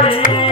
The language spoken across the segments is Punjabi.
Daddy.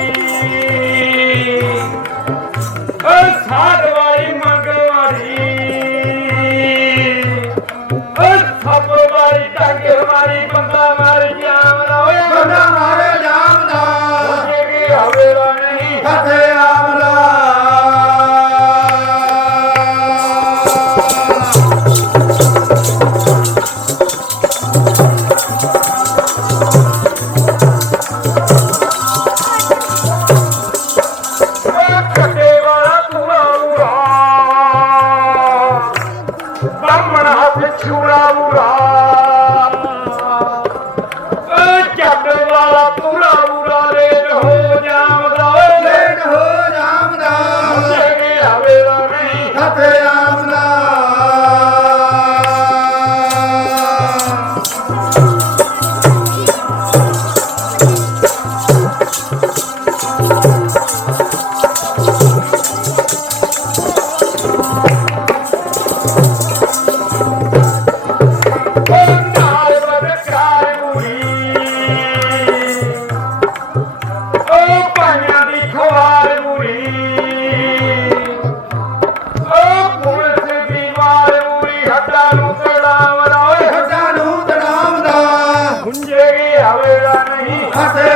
até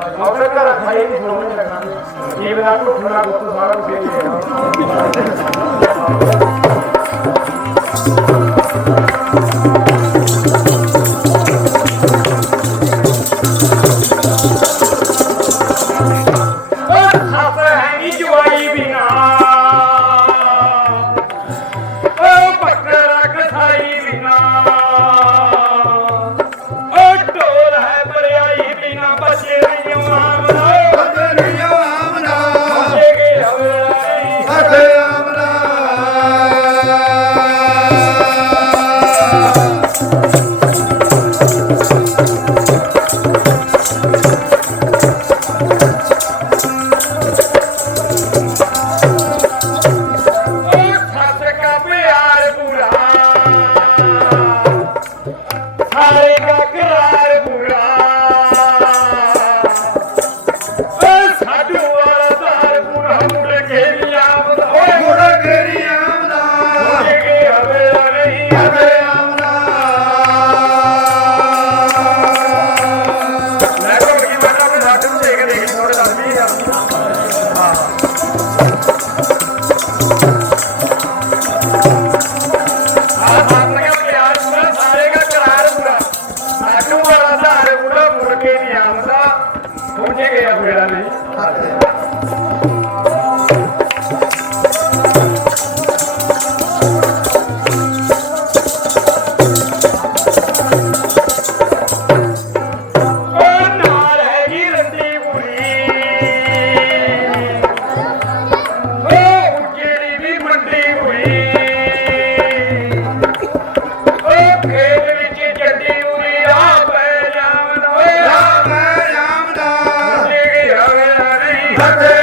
ਆਪਣੇ ਘਰ ਖਾਈ ਨਹੀਂ ਸਮਝ ਲੱਗਣਾ ਜੀਵਨ ਦਾ ਢੁੱਠਣਾ ਗੁੱਤੂ ਸਾਰਾ ਕੁਝ ਹੀ ਹੈ Happy birthday!